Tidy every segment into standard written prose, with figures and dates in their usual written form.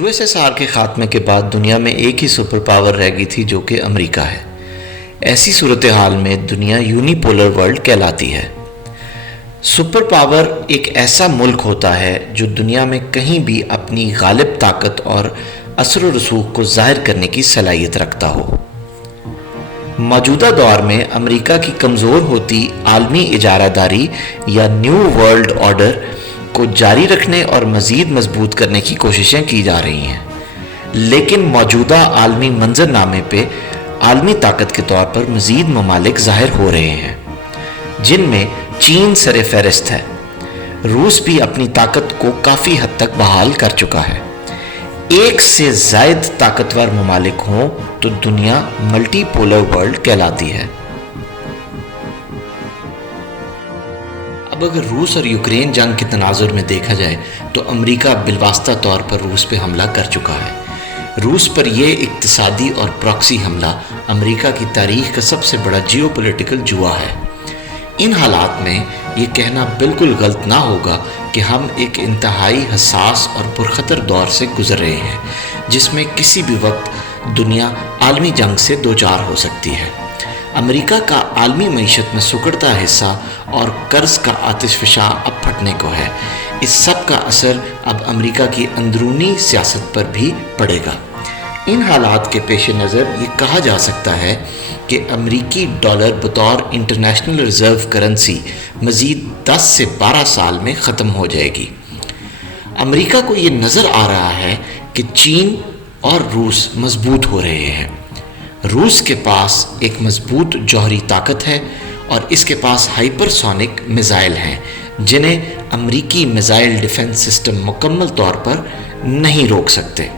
U S S R کے خاتمے کے بعد دنیا میں ایک ہی سپر پاور رہ گئی تھی جو کہ امریکہ ہے۔ ایسی صورتحال میں دنیا یونی پولر ورلڈ کہلاتی ہے۔ سپر پاور ایک ایسا ملک ہوتا ہے جو دنیا میں کہیں بھی اپنی غالب طاقت اور اثر و رسوخ کو ظاہر کرنے کی صلاحیت رکھتا ہو۔ موجودہ دور میں امریکہ کی کمزور ہوتی عالمی اجارہ داری یا نیو ورلڈ آرڈر کو جاری رکھنے اور مزید مضبوط کرنے کی کوششیں کی جا رہی ہیں، لیکن موجودہ عالمی منظر نامے پہ عالمی طاقت کے طور پر مزید ممالک ظاہر ہو رہے ہیں، جن میں چین سر فہرست ہے۔ روس بھی اپنی طاقت کو کافی حد تک بحال کر چکا ہے۔ ایک سے زائد طاقتور ممالک ہوں تو دنیا ملٹی پولر ورلڈ کہلاتی ہے۔ اب اگر روس اور یوکرین جنگ کے تناظر میں دیکھا جائے تو امریکہ بالواسطہ طور پر روس پہ حملہ کر چکا ہے۔ روس پر یہ اقتصادی اور پراکسی حملہ امریکہ کی تاریخ کا سب سے بڑا جیو پولیٹیکل جوا ہے۔ ان حالات میں یہ کہنا بالکل غلط نہ ہوگا کہ ہم ایک انتہائی حساس اور پرخطر دور سے گزر رہے ہیں، جس میں کسی بھی وقت دنیا عالمی جنگ سے دوچار ہو سکتی ہے۔ امریکہ کا عالمی معیشت میں سکڑتا حصہ اور قرض کا آتش فشاں اب پھٹنے کو ہے۔ اس سب کا اثر اب امریکہ کی اندرونی سیاست پر بھی پڑے گا۔ ان حالات کے پیش نظر یہ کہا جا سکتا ہے کہ امریکی ڈالر بطور انٹرنیشنل ریزرو کرنسی مزید 10 سے 12 سال میں ختم ہو جائے گی۔ امریکہ کو یہ نظر آ رہا ہے کہ چین اور روس مضبوط ہو رہے ہیں۔ روس کے پاس ایک مضبوط جوہری طاقت ہے اور اس کے پاس ہائپر سونک میزائل ہیں جنہیں امریکی میزائل ڈیفنس سسٹم مکمل طور پر نہیں روک سکتے۔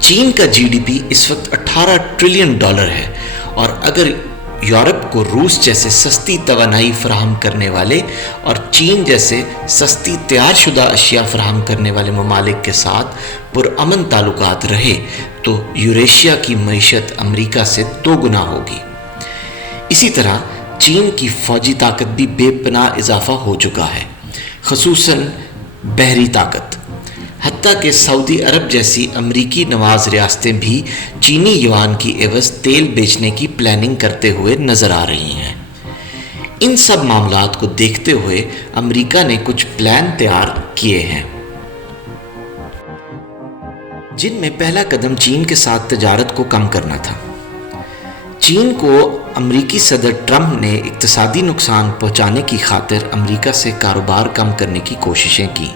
چین کا جی ڈی پی اس وقت $18 ٹریلین ہے، اور اگر یورپ کو روس جیسے سستی توانائی فراہم کرنے والے اور چین جیسے سستی تیار شدہ اشیاء فراہم کرنے والے ممالک کے ساتھ پرامن تعلقات رہے تو یوریشیا کی معیشت امریکہ سے 2 گنا ہوگی۔ اسی طرح چین کی فوجی طاقت بھی بے پناہ اضافہ ہو چکا ہے، خصوصاً بحری طاقت۔ حتیٰ کہ سعودی عرب جیسی امریکی نواز ریاستیں بھی چینی یوان کی عوض تیل بیچنے کی پلاننگ کرتے ہوئے نظر آ رہی ہیں۔ ان سب معاملات کو دیکھتے ہوئے امریکہ نے کچھ پلان تیار کیے ہیں، جن میں پہلا قدم چین کے ساتھ تجارت کو کم کرنا تھا۔ چین کو امریکی صدر ٹرمپ نے اقتصادی نقصان پہنچانے کی خاطر امریکہ سے کاروبار کم کرنے کی کوششیں کی،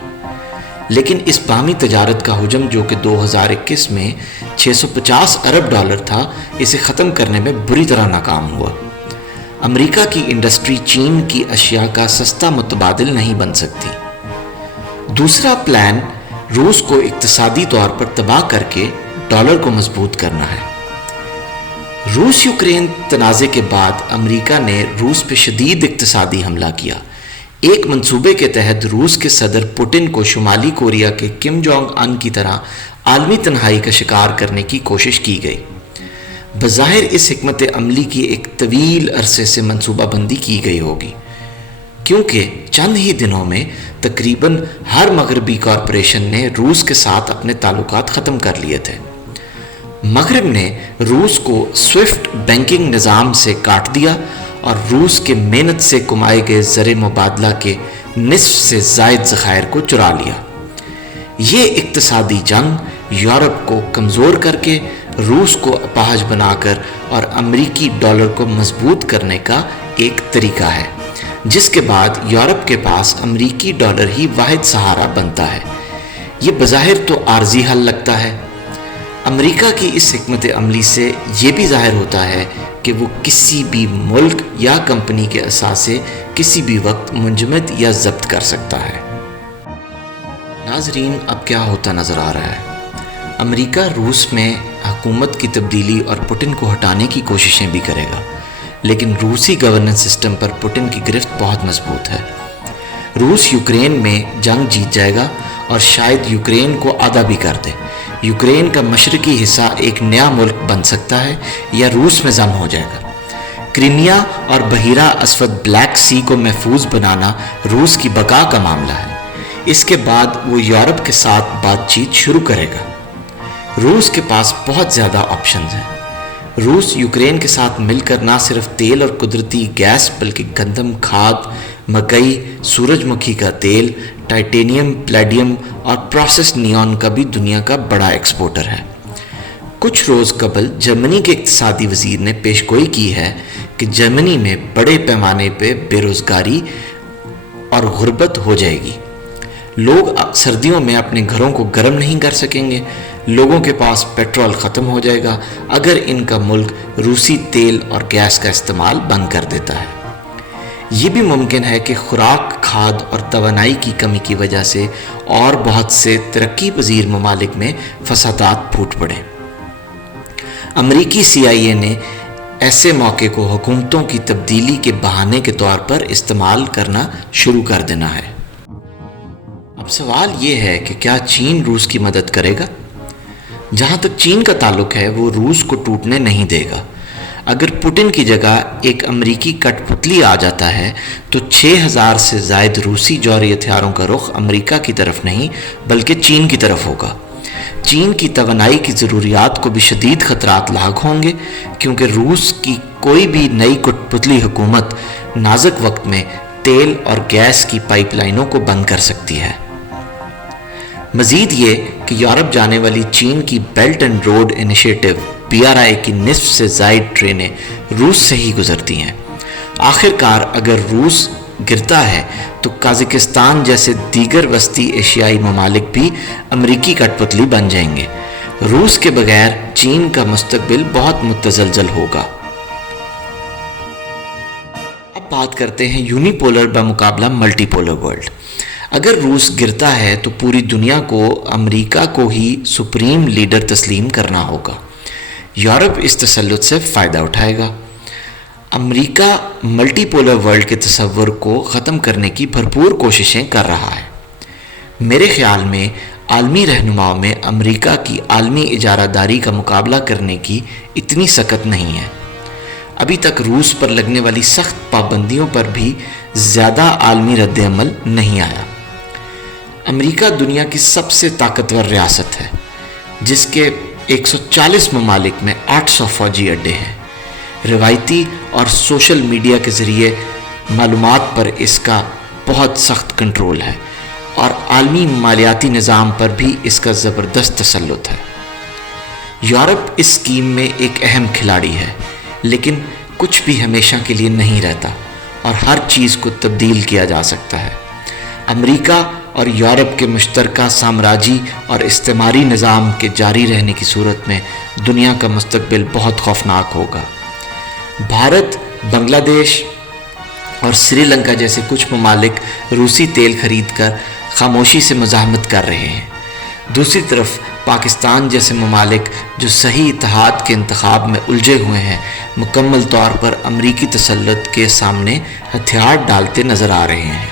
لیکن اس باہمی تجارت کا حجم جو کہ 2021 میں $650 ارب تھا، اسے ختم کرنے میں بری طرح ناکام ہوا۔ امریکہ کی انڈسٹری چین کی اشیاء کا سستا متبادل نہیں بن سکتی۔ دوسرا پلان روس کو اقتصادی طور پر تباہ کر کے ڈالر کو مضبوط کرنا ہے۔ روس یوکرین تنازع کے بعد امریکہ نے روس پہ شدید اقتصادی حملہ کیا۔ ایک منصوبے کے تحت روس کے صدر پوٹن کو شمالی کوریا کے کم جونگ ان کی طرح عالمی تنہائی کا شکار کرنے کی کوشش کی گئی۔ بظاہر اس حکمت عملی کی ایک طویل عرصے سے منصوبہ بندی کی گئی ہوگی، کیونکہ چند ہی دنوں میں تقریباً ہر مغربی کارپوریشن نے روس کے ساتھ اپنے تعلقات ختم کر لیے تھے۔ مغرب نے روس کو سوئفٹ بینکنگ نظام سے کاٹ دیا اور روس کے محنت سے کمائے گئے زر مبادلہ کے نصف سے زائد ذخائر کو چرا لیا۔ یہ اقتصادی جنگ یورپ کو کمزور کر کے روس کو اپاہج بنا کر اور امریکی ڈالر کو مضبوط کرنے کا ایک طریقہ ہے، جس کے بعد یورپ کے پاس امریکی ڈالر ہی واحد سہارا بنتا ہے۔ یہ بظاہر تو عارضی حل لگتا ہے۔ امریکہ کی اس حکمت عملی سے یہ بھی ظاہر ہوتا ہے کہ وہ کسی بھی ملک یا کمپنی کے اثاثے کسی بھی وقت منجمد یا ضبط کر سکتا ہے۔ ناظرین، اب کیا ہوتا نظر آ رہا ہے؟ امریکہ روس میں حکومت کی تبدیلی اور پوٹن کو ہٹانے کی کوششیں بھی کرے گا، لیکن روسی گورننس سسٹم پر پوٹن کی گرفت بہت مضبوط ہے۔ روس یوکرین میں جنگ جیت جائے گا اور شاید یوکرین کو آدھا بھی کر دے۔ یوکرین کا مشرقی حصہ ایک نیا ملک بن سکتا ہے یا روس میں ضم ہو جائے گا۔ کرائمیا اور بحیرہ اسود بلیک سی کو محفوظ بنانا روس کی بقا کا معاملہ ہے۔ اس کے بعد وہ یورپ کے ساتھ بات چیت شروع کرے گا۔ روس کے پاس بہت زیادہ آپشنز ہیں۔ روس یوکرین کے ساتھ مل کر نہ صرف تیل اور قدرتی گیس بلکہ گندم، کھاد، مکئی، سورج مکھی کا تیل، ٹائٹینیم، پلیڈیم اور پروسیس نیون کا بھی دنیا کا بڑا ایکسپورٹر ہے۔ کچھ روز قبل جرمنی کے اقتصادی وزیر نے پیشگوئی کی ہے کہ جرمنی میں بڑے پیمانے پہ بے روزگاری اور غربت ہو جائے گی۔ لوگ سردیوں میں اپنے گھروں کو گرم نہیں کر سکیں گے، لوگوں کے پاس پیٹرول ختم ہو جائے گا اگر ان کا ملک روسی تیل اور گیس کا استعمال بند کر دیتا ہے۔ یہ بھی ممکن ہے کہ خوراک، کھاد اور توانائی کی کمی کی وجہ سے اور بہت سے ترقی پذیر ممالک میں فسادات پھوٹ پڑیں۔ امریکی CIA نے ایسے موقع کو حکومتوں کی تبدیلی کے بہانے کے طور پر استعمال کرنا شروع کر دینا ہے۔ اب سوال یہ ہے کہ کیا چین روس کی مدد کرے گا؟ جہاں تک چین کا تعلق ہے وہ روس کو ٹوٹنے نہیں دے گا۔ اگر پوٹن کی جگہ ایک امریکی کٹ پتلی آ جاتا ہے تو 6000 سے زائد روسی جوہری ہتھیاروں کا رخ امریکہ کی طرف نہیں بلکہ چین کی طرف ہوگا۔ چین کی توانائی کی ضروریات کو بھی شدید خطرات لاحق ہوں گے کیونکہ روس کی کوئی بھی نئی کٹ پتلی حکومت نازک وقت میں تیل اور گیس کی پائپ لائنوں کو بند کر سکتی ہے۔ مزید یہ کہ یورپ جانے والی چین کی belt and road initiative BRI کی نصف سے زائد ٹرینیں روس سے ہی گزرتی ہیں۔ آخرکار اگر روس گرتا ہے تو قازقستان جیسے دیگر وسطی ایشیائی ممالک بھی امریکی کٹ پتلی بن جائیں گے۔ روس کے بغیر چین کا مستقبل بہت متزلزل ہوگا۔ اب بات کرتے ہیں یونی پولر بمقابلہ ملٹی پولر ورلڈ۔ اگر روس گرتا ہے تو پوری دنیا کو امریکہ کو ہی سپریم لیڈر تسلیم کرنا ہوگا۔ یورپ اس تسلط سے فائدہ اٹھائے گا۔ امریکہ ملٹی پولر ورلڈ کے تصور کو ختم کرنے کی بھرپور کوششیں کر رہا ہے۔ میرے خیال میں عالمی رہنماؤں میں امریکہ کی عالمی اجارہ داری کا مقابلہ کرنے کی اتنی سخت نہیں ہے۔ ابھی تک روس پر لگنے والی سخت پابندیوں پر بھی زیادہ عالمی رد عمل نہیں آیا۔ امریکہ دنیا کی سب سے طاقتور ریاست ہے جس کے 140 ممالک میں 800 فوجی اڈے ہیں۔ روایتی اور سوشل میڈیا کے ذریعے معلومات پر اس کا بہت سخت کنٹرول ہے اور عالمی مالیاتی نظام پر بھی اس کا زبردست تسلط ہے۔ یورپ اس اسکیم میں ایک اہم کھلاڑی ہے لیکن کچھ بھی ہمیشہ کے لیے نہیں رہتا اور ہر چیز کو تبدیل کیا جا سکتا ہے۔ امریکہ اور یورپ کے مشترکہ سامراجی اور استعماری نظام کے جاری رہنے کی صورت میں دنیا کا مستقبل بہت خوفناک ہوگا۔ بھارت، بنگلہ دیش اور سری لنکا جیسے کچھ ممالک روسی تیل خرید کر خاموشی سے مزاحمت کر رہے ہیں۔ دوسری طرف پاکستان جیسے ممالک جو صحیح اتحاد کے انتخاب میں الجھے ہوئے ہیں مکمل طور پر امریکی تسلط کے سامنے ہتھیار ڈالتے نظر آ رہے ہیں۔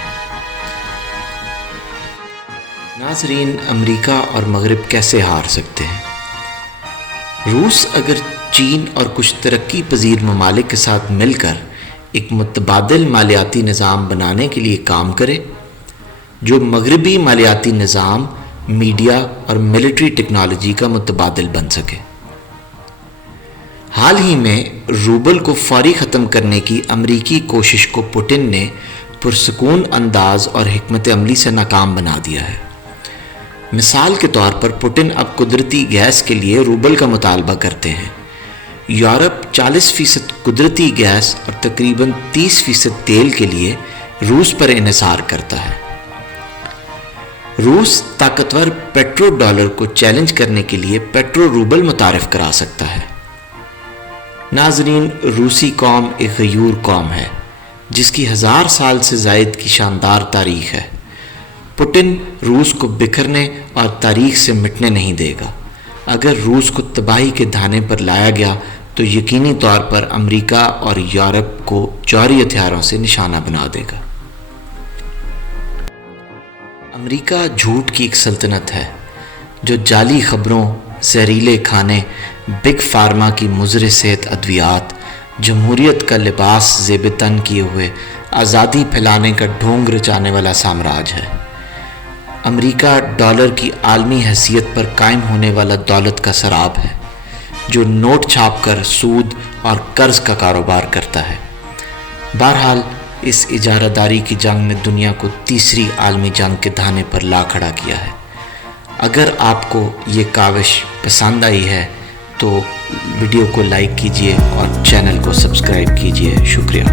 ناظرین، امریکہ اور مغرب کیسے ہار سکتے ہیں؟ روس اگر چین اور کچھ ترقی پذیر ممالک کے ساتھ مل کر ایک متبادل مالیاتی نظام بنانے کے لیے کام کرے جو مغربی مالیاتی نظام، میڈیا اور ملٹری ٹیکنالوجی کا متبادل بن سکے۔ حال ہی میں روبل کو فوری ختم کرنے کی امریکی کوشش کو پوٹن نے پرسکون انداز اور حکمت عملی سے ناکام بنا دیا ہے۔ مثال کے طور پر پوٹن اب قدرتی گیس کے لیے روبل کا مطالبہ کرتے ہیں۔ یورپ 40% قدرتی گیس اور تقریباً 30% تیل کے لیے روس پر انحصار کرتا ہے۔ روس طاقتور پیٹرو ڈالر کو چیلنج کرنے کے لیے پیٹرو روبل متعارف کرا سکتا ہے۔ ناظرین، روسی قوم ایک غیور قوم ہے جس کی 1000 سال سے زائد کی شاندار تاریخ ہے۔ پوٹن روس کو بکھرنے اور تاریخ سے مٹنے نہیں دے گا۔ اگر روس کو تباہی کے دھانے پر لایا گیا تو یقینی طور پر امریکہ اور یورپ کو جوہری ہتھیاروں سے نشانہ بنا دے گا۔ امریکہ جھوٹ کی ایک سلطنت ہے جو جعلی خبروں، زہریلے کھانے، بگ فارما کی مضر صحت ادویات، جمہوریت کا لباس زیب تن کیے ہوئے آزادی پھیلانے کا ڈھونگ رچانے والا سامراج ہے۔ امریکہ ڈالر کی عالمی حیثیت پر قائم ہونے والا دولت کا سراب ہے جو نوٹ چھاپ کر سود اور قرض کا کاروبار کرتا ہے۔ بہرحال اس اجارہ داری کی جنگ نے دنیا کو تیسری عالمی جنگ کے دہانے پر لا کھڑا کیا ہے۔ اگر آپ کو یہ کاوش پسند آئی ہے تو ویڈیو کو لائک کیجیے اور چینل کو سبسکرائب کیجیے۔ شکریہ۔